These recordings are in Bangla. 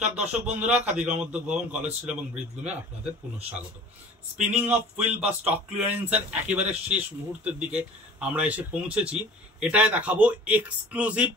নমস্কার দর্শক বন্ধুরা, খাদি গ্রামোদ্যোগ ভবন, কলেজ স্ট্রিট এবং ব্রিথলুমে আপনাদের পুনঃ স্বাগত। স্পিনিং অফ হুইল বা স্টক ক্লিয়ারেন্সের একেবারে শেষ মুহূর্তের দিকে আমরা এসে পৌঁছেছি। এটায় দেখাবো এক্সক্লুসিভ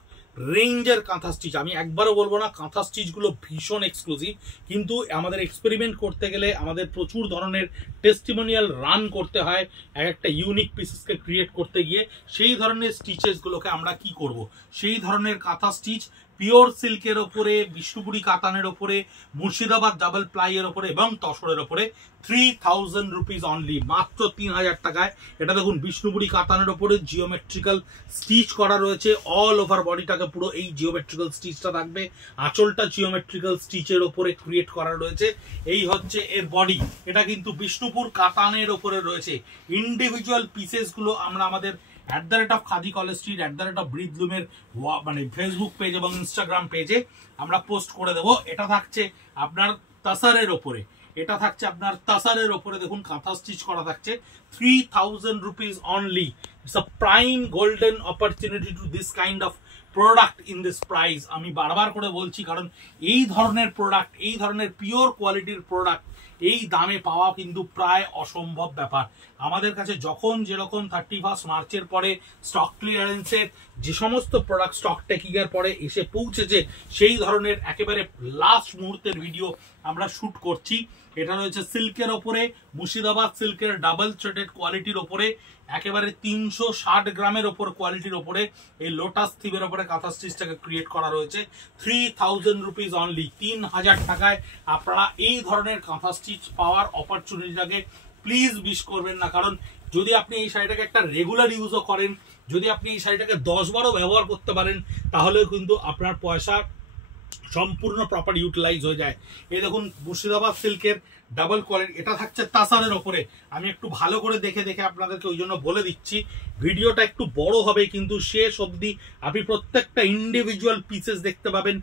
রেঞ্জের কাঁথা স্টিচ। আমি একবারও বলবো না, কাঁথা স্টিচগুলো ভীষণ এক্সক্লুসিভ, কিন্তু আমাদের এক্সপেরিমেন্ট করতে গেলে আমাদের প্রচুর ধরনের টেস্টিমোনিয়াল রান করতে হয় এক একটা ইউনিক পিসেসকে ক্রিয়েট করতে গিয়ে। সেই ধরনের স্টিচেসগুলোকে আমরা কি করব, সেই ধরনের কাঁথা স্টিচ পিওর সিল্কের ওপরে, বিষ্ণুপুরি কাতানের ওপরে, মুর্শিদাবাদ ডাবল প্লাইয়ের ওপরে এবং তসরের ওপরে 3000 রুপিস অনলি, মাত্র 3000 টাকায়। এটা দেখুন, বিষ্ণুপুরি কাতানের ওপরে জিওমেট্রিক্যাল স্টিচ করা রয়েছে। অল ওভার বডিটাকে পুরো এই জিওমেট্রিক্যাল স্টিচটা থাকবে। আঁচলটা জিওমেট্রিক্যাল স্টিচের ওপরে ক্রিয়েট করা রয়েছে। এই হচ্ছে এর বডি। এটা কিন্তু বিষ্ণুপুর কাতানের ওপরে রয়েছে। ইন্ডিভিজুয়াল পিসেসগুলো আমরা আমাদের @খাদি কলেজ স্ট্রিট, @ব্রিথলুমের মানে ফেসবুক পেজ এবং ইনস্টাগ্রাম পেজে আমরা পোস্ট করে দেবো। এটা থাকছে আপনার তাসারের ওপরে, এটা থাকছে আপনার তাসারের ওপরে। দেখুন, কাঁথা স্টিচ করা থাকছে 3000 rupees only. It's a prime golden opportunity to this kind of product in this price. আমি বারবার করে বলছি, কারণ এই ধরনের প্রোডাক্ট, এই ধরনের পিওর কোয়ালিটির প্রোডাক্ট এই দামে পাওয়া কিন্তু প্রায় অসম্ভব ব্যাপার। আমাদের কাছে যখন যেরকম 31 মার্চের পরে স্টক ক্লিয়ারেন্সের যে সমস্ত প্রোডাক্ট স্টক টেকিং এর পরে এসে পৌঁছেছে, সেই ধরনের একেবারে লাস্ট মুহূর্তের ভিডিও আমরা শুট করছি। এটা রয়েছে সিল্কের ওপরে, মুর্শিদাবাদ সিল্কের ডাবল থ্রেডেড কোয়ালিটির ওপরে, একেবারে 360 গ্রামের ওপর কোয়ালিটির ওপরে এই লোটাস থিমের ওপরে কাঁথা স্টিচটাকে ক্রিয়েট করা রয়েছে। 3000 রুপিস অনলি, 3000 টাকায় আপনারা এই ধরনের কাঁথা স্টিচ পাওয়ার অপরচুনিটিটাকে প্লিজ মিস করবেন না। কারণ যদি আপনি এই শাড়িটাকে একটা রেগুলার ইউজও করেন, যদি আপনি এই শাড়িটাকে 10 বারও ব্যবহার করতে পারেন, তাহলেও কিন্তু আপনার পয়সা সম্পূর্ণ প্রপার ইউটিলাইজ হয়ে যায়। এই দেখুন, মুর্শিদাবাদ সিল্কের ডাবল কোয়ালিটি, এটা থাকছে তাসারের ওপরে। আমি একটু ভালো করে দেখে আপনাদেরকে ওই জন্য বলে দিচ্ছি, ভিডিওটা একটু বড় হবে, কিন্তু শেষ অবধি আপনি প্রত্যেকটা ইন্ডিভিজুয়াল পিসেস দেখতে পাবেন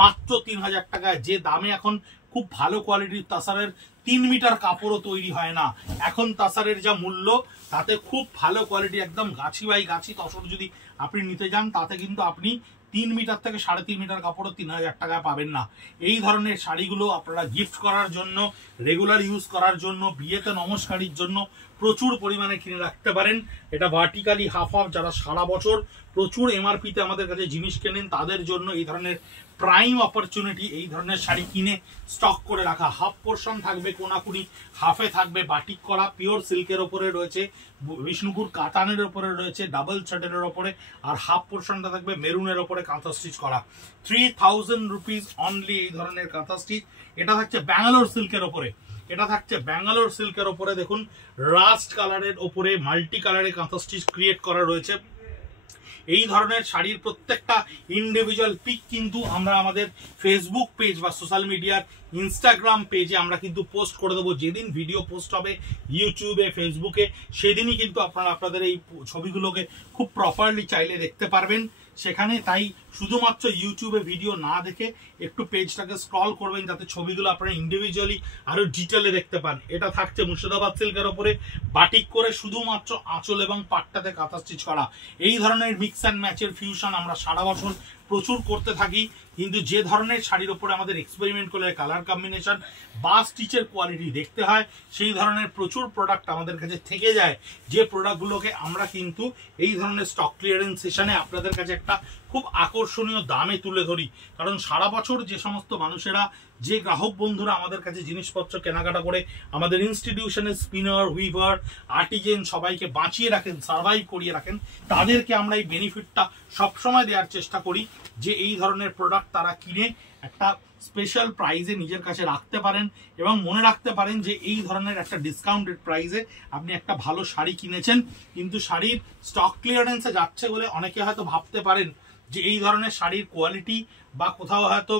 মাত্র 3000 টাকায়। যে দামে এখন খুব ভালো কোয়ালিটির তাসারের 3 মিটার কাপড়ও তৈরি হয় না। এখন তাসারের যা মূল্য, তাতে খুব ভালো কোয়ালিটি একদম গাছি বাই গাছি তসর যদি আপনি নিতে যান, তাতে কিন্তু আপনি 3 মিটার থেকে 3.5 মিটার কাপড়ও 3000 টাকায় পাবেন না। এই ধরনের শাড়িগুলো আপনারা গিফট করার জন্য, রেগুলার ইউজ করার জন্য, বিয়েতে নমস্কারের জন্য প্রচুর পরিমাণে কিনে রাখতে পারেন। এটা ভার্টিক্যালি হাফ হাফ, যারা সারা বছর প্রচুর এমআরপিতে আমাদের কাছে জিনিস কেনেন, তাদের জন্য এই ধরনের প্রাইম অপরচুনিটি এই ধরনের শাড়ি কিনে স্টক করে রাখা। হাফ পোর্শন থাকবে কোনাকুনি, হাফে থাকবে বাটিক করা, পিওর সিল্কের ওপরে রয়েছে, বিষ্ণুপুর কাতানের ওপরে রয়েছে, ডাবল থ্রেডের ওপরে, আর হাফ পোর্শনটা থাকবে মেরুনের ওপরে কাঁথা স্টিচ করা। 3000 রুপিস অনলি এই ধরনের কাঁথা স্টিচ। এটা থাকছে ব্যাঙ্গালোর সিল্কের ওপরে, এটা থাকছে ব্যাঙ্গালোর সিল্কের ওপরে। দেখুন, রাস্ট কালারের ওপরে মাল্টি কালারে কাঁথা স্টিচ ক্রিয়েট করা রয়েছে। এই ধরনের শাড়ির প্রত্যেকটা ইন্ডিভিজুয়াল পিক কিন্তু আমরা আমাদের ফেসবুক পেজ বা সোশ্যাল মিডিয়ার ইনস্টাগ্রাম পেজে আমরা কিন্তু পোস্ট করে দেবো। যেদিন ভিডিও পোস্ট হবে ইউটিউবে, ফেসবুকে, সেদিনই কিন্তু আপনারা আপনাদের এই ছবিগুলোকে খুব প্রপারলি চাইলে দেখতে পারবেন সেখানে। তাই শুধুমাত্র ইউটিউবে ভিডিও না দেখে একটু পেজটাকে স্ক্রল করবেন, যাতে ছবিগুলো আপনারা ইন্ডিভিজুয়ালি আরো ডিটেলে দেখতে পান। এটা থাকছে মুর্শিদাবাদ সিল্কের ওপরে বাটিক করে, শুধুমাত্র আঁচল এবং পাটটাতে কাঁথা স্টিচ করা। এই ধরনের মিক্স অ্যান্ড ম্যাচের ফিউশন আমরা সারা বছর প্রচুর করতে থাকি, কিন্তু যে ধরনের শাড়ির ওপরে আমাদের এক্সপেরিমেন্ট করলে কালার কম্বিনেশন বা স্টিচের কোয়ালিটি দেখতে হয়, সেই ধরনের প্রচুর প্রোডাক্ট আমাদের কাছে থেকে যায়, যে প্রোডাক্টগুলোকে আমরা কিন্তু এই ধরনের স্টক ক্লিয়ারেন্স সেশনে আপনাদের কাছে একটা খুব আকর্ষণীয় দামে তুলে ধরি। কারণ সারা বছর যে সমস্ত মানুষেরা, যে গ্রাহক বন্ধুরা আমাদের কাছে জিনিসপত্র কেনাকাটা করে আমাদের ইনস্টিটিউশনের স্পিনার, উইভার, আর্টিজেন সবাইকে বাঁচিয়ে রাখেন, সার্ভাইভ করিয়ে রাখেন, তাদেরকে আমরা এই বেনিফিটটা সবসময় দেওয়ার চেষ্টা করি, যে এই ধরনের প্রোডাক্ট তারা কিনে একটা স্পেশাল প্রাইজে নিজের কাছে রাখতে পারেন, এবং মনে রাখতে পারেন যে এই ধরনের একটা ডিসকাউন্টেড প্রাইজে আপনি একটা ভালো শাড়ি কিনেছেন। কিন্তু শাড়ির স্টক ক্লিয়ারেন্সে যাচ্ছে বলে অনেকে হয়তো ভাবতে পারেন যে এই ধরনের শাড়ির কোয়ালিটি বা কোথাও হয়তো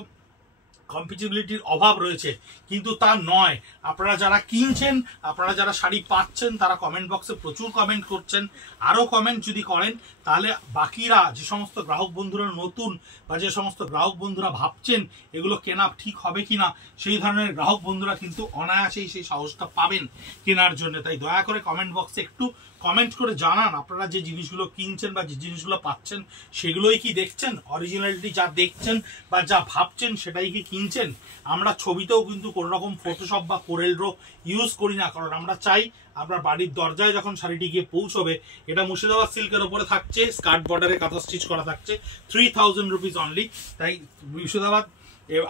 কম্পিটিবিলিটির অভাব রয়েছে, কিন্তু তা নয়। আপনারা যারা কিনছেন, আপনারা যারা শাড়ি পাচ্ছেন, তারা কমেন্ট বক্সে প্রচুর কমেন্ট করছেন। আরও কমেন্ট যদি করেন, তাহলে বাকিরা যে সমস্ত গ্রাহক বন্ধুরা নতুন বা যে সমস্ত গ্রাহক বন্ধুরা ভাবছেন এগুলো কেনা ঠিক হবে কিনা, সেই ধরনের গ্রাহক বন্ধুরা কিন্তু অনায়াসেই সেই সাহসটা পাবেন কেনার জন্য। তাই দয়া করে কমেন্ট বক্সে একটু কমেন্ট করে জানান আপনারা যে জিনিসগুলো কিনছেন বা যে জিনিসগুলো পাচ্ছেন সেগুলোই কি দেখছেন, অরিজিনালিটি যা দেখছেন বা যা ভাবছেন সেটাই কি কিনছেন, আমরা ছবিতেও কিন্তু কোনো রকম ফটোশপ বা কোরেল ড্র ইউজ করি না, কারণ আমরা চাই আপনার বাড়ির দরজায় যখন শাড়িটি গিয়ে পৌঁছবে, এটা মুর্শিদাবাদ সিল্কের ওপরে থাকছে, স্কার্ট বর্ডারে কাঁথা স্টিচ করা থাকছে, 3000 রুপিস অনলি। তাই মুর্শিদাবাদ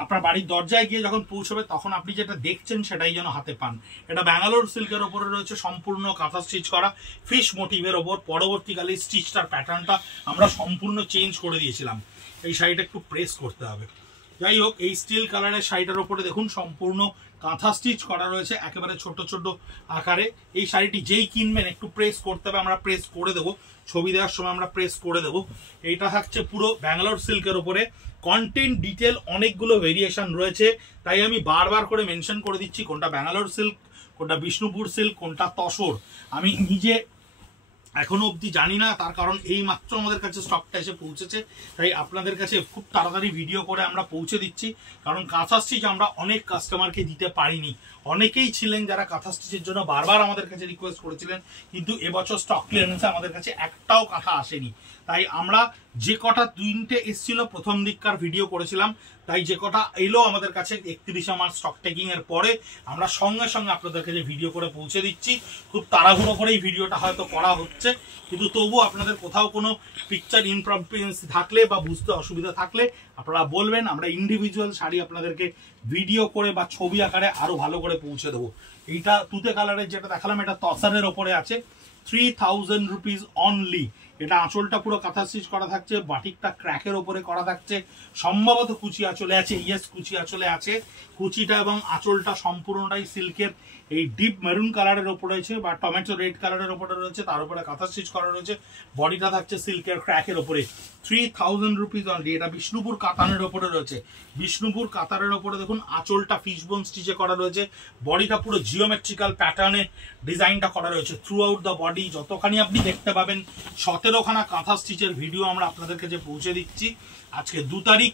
আপনার বাড়ির দরজায় গিয়ে যখন পৌঁছবে তখন আপনি যেটা দেখছেন সেটাই যেন হাতে পান। এটা ব্যাঙ্গালোর সিল্কের ওপরে রয়েছে, সম্পূর্ণ কাঁথা স্টিচ করা ফিশ মোটিভের ওপর। পরবর্তীকালে স্টিচটার প্যাটার্নটা আমরা সম্পূর্ণ চেঞ্জ করে দিয়েছিলাম। এই শাড়িটা একটু প্রেস করতে হবে। যাই হোক, এই স্টিল কালারের শাড়িটার ওপরে দেখুন সম্পূর্ণ কাঁথা স্টিচ করা রয়েছে একেবারে ছোট ছোট আকারে। এই শাড়িটি যেই কিনবেন একটু প্রেস করতে হবে, আমরা প্রেস করে দেবো, ছবি দেওয়ার সময় আমরা প্রেস করে দেবো। এইটা থাকছে পুরো ব্যাঙ্গালোর সিল্কের ওপরে। কন্টেন্ট ডিটেল অনেকগুলো ভেরিয়েশন রয়েছে, তাই আমি বারবার করে মেনশন করে দিচ্ছি কোনটা ব্যাঙ্গালোর সিল্ক, কোনটা বিষ্ণুপুর সিল্ক, কোনটা তসর। আমি নিজে এখনো অবধি জানি না, তার কারণ এই মাত্র আমাদের কাছে স্টকটা এসে পৌঁছেছে, তাই আপনাদের কাছে খুব তাড়াতাড়ি ভিডিও করে আমরা পৌঁছে দিচ্ছি। কারণ কাঁথা স্টিচ আমরা অনেক কাস্টমারকে দিতে পারিনি। অনেকেই ছিলেন যারা কাঁথা স্টিচের জন্য বারবার আমাদের কাছে রিকোয়েস্ট করেছিলেন, কিন্তু এবছর স্টক ক্লিয়ারেন্সে আমাদের কাছে একটাও কাঁথা আসেনি। তাই আমরা যে কটা 3টে এসেছিল প্রথম দিককার ভিডিও করেছিলাম, তাই যে কটা এলো আমাদের কাছে 31 মার্চ স্টক টেকিং এর পরে আমরা সঙ্গে সঙ্গে আপনাদের কাছে ভিডিও করে পৌঁছে দিচ্ছি। খুব তাড়াহুড়ো করে এই ভিডিওটা হয়তো করা হচ্ছে, কিন্তু তবুও আপনাদের কোথাও কোনো পিকচার ইনকমপ্রিহেন্সি থাকলে বা বুঝতে অসুবিধা থাকলে আপনারা বলবেন, আমরা ইন্ডিভিজুয়াল শাড়ি আপনাদেরকে ভিডিও করে বা ছবি আকারে আরো ভালো করে পৌঁছে দেবো। এইটা তুতে কালারের যেটা দেখালাম, এটা তসারের ওপরে আছে, 3000 রুপিস অনলি। এটা আঁচলটা পুরো কাঁথা স্টিচ করা থাকছে, বাটিকটা ক্র্যাকের ওপরে করা থাকছে, সম্ভবত কুচি আঁচলে আছে, ইয়েস কুচি আঁচলে আছে। কুচিটা এবং আঁচলটা সম্পূর্ণটাই সিল্কের এই ডিপ মেরুন কালারের ওপরে রয়েছে বা টমেটো রেড কালারের ওপরে রয়েছে, তার উপরে কাঁথা স্টিচ করা রয়েছে। বডিটা থাকছে সিল্কের ক্র্যাকের ওপরে, 3000 রুপিস অনলি। এটা বিষ্ণুপুর কাতানের ওপরে রয়েছে। বিষ্ণুপুর কাতারের ওপরে দেখুন আঁচলটা ফিশবোন স্টিচে করা রয়েছে, বডিটা পুরো জিওমেট্রিক্যাল প্যাটার্নে ডিজাইনটা করা রয়েছে থ্রু আউট দ্য বডি। যতখানি আপনি দেখতে পাবেন 17খানা কাঁথা স্টিচের ভিডিও আমরা আপনাদের কাছে পৌঁছে দিচ্ছি। আজকে 2 তারিখ,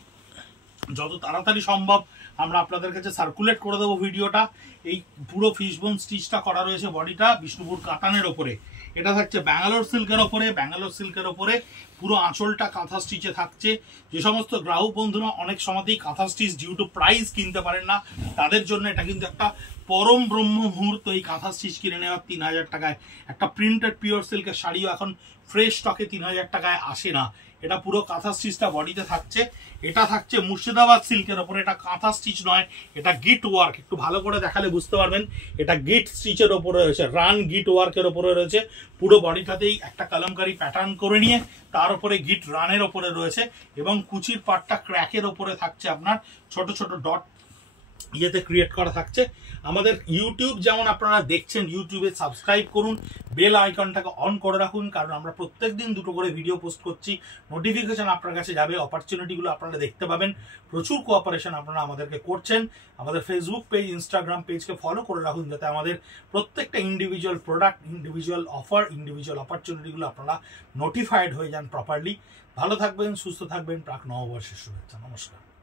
যত তাড়াতাড়ি সম্ভব আমরা আপনাদের কাছে সার্কুলেট করে দেবো ভিডিওটা। এই পুরো ফিশবোন স্টিচটা করা রয়েছে বডিটা বিষ্ণুপুর কাতানের ওপরে। এটা থাকছে ব্যাঙ্গালোর সিল্কের ওপরে। ব্যাঙ্গালোর সিল্কের ওপরে পুরো আঁচলটা কাঁথা স্টিচে থাকছে। যে সমস্ত গ্রাহক বন্ধুরা অনেক সময়তেই কাঁথা স্টিচ ডিউ টু প্রাইস কিনতে পারেন না, তাদের জন্য এটা কিন্তু একটা পরম ব্রহ্ম মুহূর্ত। এই কাঁথা স্টিচ কিনে নেওয়ার 3000 টাকায় একটা প্রিন্টেড পিওর সিল্কের শাড়িও এখন ফ্রেশ স্টকে 3000 টাকায় আসে না। এটা পুরো কাঁথা স্টিচটা বডিতে থাকছে। এটা থাকছে মুর্শিদাবাদ সিল্কের ওপরে। এটা কাঁথা স্টিচ নয়, এটা গিট ওয়ার্ক। একটু ভালো করে দেখালে বুঝতে পারবেন, এটা গিট স্টিচের ওপরে রয়েছে, রান গিট ওয়ার্কের ওপরে রয়েছে। পুরো বডিটাতেই একটা কলমকারি প্যাটার্ন করে নিয়ে তার উপরে গিট রানের ওপরে রয়েছে, এবং কুচির পাটটা ক্র্যাকের ওপরে থাকছে আপনার ছোট ছোট ডট ইয়েতে ক্রিয়েট করা থাকছে। আমাদের ইউটিউব যেমন আপনারা দেখছেন, ইউটিউবে সাবস্ক্রাইব করুন, বেল আইকনটাকে অন করে রাখুন, কারণ আমরা প্রত্যেকদিন 2টো করে ভিডিও পোস্ট করছি। নোটিফিকেশন আপনার কাছে যাবে, অপরচুনিটিগুলো আপনারা দেখতে পাবেন। প্রচুর কোঅপারেশন আপনারা আমাদেরকে করছেন। আমাদের ফেসবুক পেজ, ইনস্টাগ্রাম পেজকে ফলো করে রাখুন, যাতে আমাদের প্রত্যেকটা individual product, individual offer, individual অপরচুনিটিগুলো আপনারা নোটিফাইড হয়ে যান প্রপারলি। ভালো থাকবেন, সুস্থ থাকবেন। প্রাক নববর্ষের শুভেচ্ছা। নমস্কার।